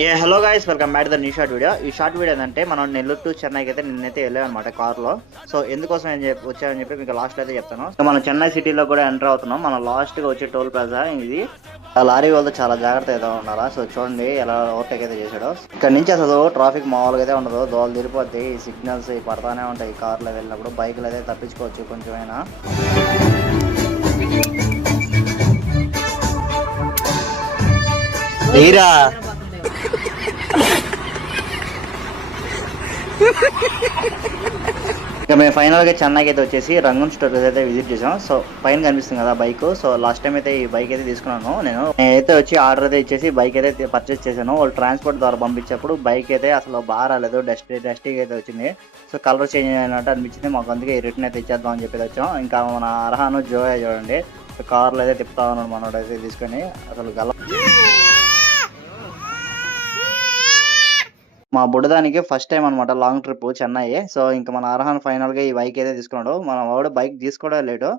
Hello guys, welcome back to the new short video. ఈ short video ఏంటంటే మనం Nellore to చెన్నైకి అయితే నిన్నైతే వెళ్ళామన్నమాట కార్లో. సో ఎందుకోసం వచ్చామని చెప్పి మీకు లాస్ట్ అయితే చెప్తాను. సో మనం చెన్నై సిటీలో కూడా ఎంటర్ అవుతున్నాం. మనం లాస్ట్గా వచ్చే టోల్ ప్లాజా ఇది. ఆ లారీ వాళ్ళతో చాలా జాగ్రత్త అయితే ఉన్నారా. సో చూడండి ఎలా ఓవర్టేక్ అయితే చేశాడో. ఇక్కడ నుంచి అసలు ట్రాఫిక్ మామూలుగా అయితే ఉండదు, దోలు తిరిగిపోద్ది. ఈ సిగ్నల్స్ పడతానే ఉంటాయి ఈ కార్లో వెళ్ళినప్పుడు. బైక్లు అయితే తప్పించుకోవచ్చు కొంచెమైనా. ఇక మేము ఫైనల్ గా చెన్నైకి అయితే వచ్చేసి రంగూన్ స్టోర్స్ అయితే విజిట్ చేసాం. సో పైన కనిపిస్తుంది కదా బైక్. సో లాస్ట్ టైం అయితే ఈ బైక్ అయితే తీసుకున్నాను. నేనైతే వచ్చి ఆర్డర్ అయితే ఇచ్చేసి బైక్ అయితే పర్చేస్ చేశాను. వాళ్ళు ట్రాన్స్పోర్ట్ ద్వారా పంపించేప్పుడు బైక్ అయితే అసలు బాగా రాలేదు, డస్టీగా అయితే వచ్చింది. సో కలర్ చేంజ్ అయినట్టు అనిపించింది మాకు. అందుకే రిటర్న్ అయితే ఇచ్చేద్దాం అని చెప్పి వచ్చాం. ఇంకా మన అర్హాను జోయా చూడండి కార్లో అయితే తిప్పుతా ఉన్నాడు మనోడు అయితే తీసుకొని. అసలు మా బుడ్డదానికి ఫస్ట్ టైం అనమాట లాంగ్ ట్రిప్ చెన్నై. సో ఇంకా మన అర్హాన్ ఫైనల్ గా ఈ బైక్ అయితే తీసుకున్నాడు. మన వాడు బైక్ తీసుకోవడం లేటు.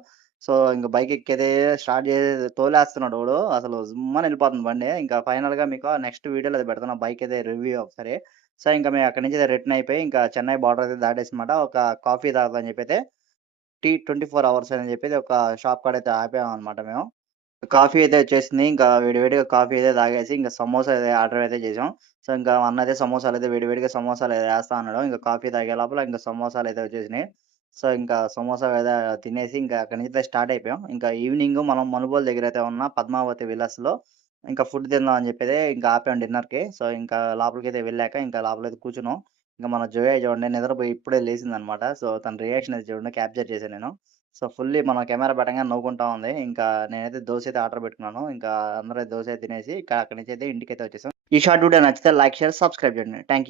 సో ఇంకా బైక్ ఎక్కితే స్టార్ట్ చేసి తోలేస్తున్నాడు వాడు. అసలు జుమ్మని వెళ్ళిపోతుంది బండి. ఇంకా ఫైనల్ గా మీకు నెక్స్ట్ వీడియోలో అది పెడతాను బైక్ అయితే రివ్యూ ఒకసారి. సో ఇంకా మేము అక్కడి నుంచి రిటర్న్ అయిపోయి ఇంకా చెన్నై బార్డర్ అయితే దాటేసినమాట. ఒక కాఫీ తాగుతామని చెప్పి అయితే T24 hours అని చెప్పేసి ఒక షాప్ కాడ అయితే ఆపాము అనమాట మేము. కాఫీ అయితే వచ్చేసింది. ఇంకా వేడివేడిగా కాఫీ అయితే తాగేసి ఇంకా సమోసా అయితే ఆర్డర్ అయితే చేసాం. సో ఇంకా అన్నయితే సమోసాలయితే వేడివేడిగా సమోసాలయితే ఏస్తా అన్నాడు. ఇంకా కాఫీ తాగే లోపల ఇంకా సమోసాలయితే వచ్చేసినాయి. సో ఇంకా సమోసా అయితే తినేసి ఇంకా అక్కడి నుంచి అయితే స్టార్ట్ అయిపోయాం. ఇంకా ఈవినింగ్ మనం మనుబోలు దగ్గర అయితే ఉన్న పద్మావతి విలాస్‌లో ఇంకా ఫుడ్ తిందాం అని చెప్పి ఇంకా ఆపాం డిన్నర్‌కి. సో ఇంకా లోపలికైతే వెళ్ళాక ఇంకా లోపలైతే కూర్చున్నాం. ఇంకా మన జోయ్ చూడండి నిద్రపోయి ఇప్పుడే లేసిందనమాట. సో తన రియాక్షన్ అయితే చూడండి క్యాప్చర్ చేశాను నేను. సో ఫుల్లీ మనం కెమెరా పెట్టంగానే నవ్వుకుంటా ఉంది. ఇంకా నేనైతే దోస అయితే ఆర్డర్ పెట్టుకున్నాను. ఇంకా అందరూ దోస తినేసి అక్కడి నుంచి అయితే ఇంటికైతే వచ్చేసాం. ఈ షార్ట్ వీడియో నచ్చితే లైక్, షేర్, సబ్స్క్రైబ్ చేయండి. Thank you.